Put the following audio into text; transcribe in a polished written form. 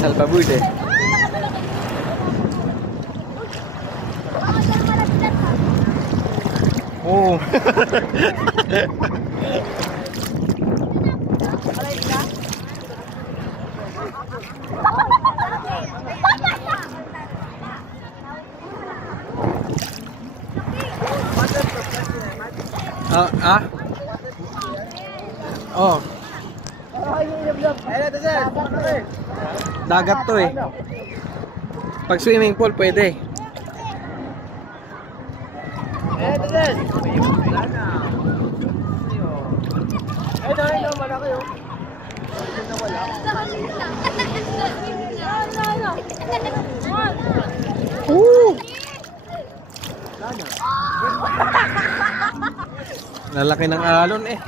Salbabuid eh. Oh. Oh. Dagat to eh. Pag swimming pool pwede. Lalaki ng alon eh.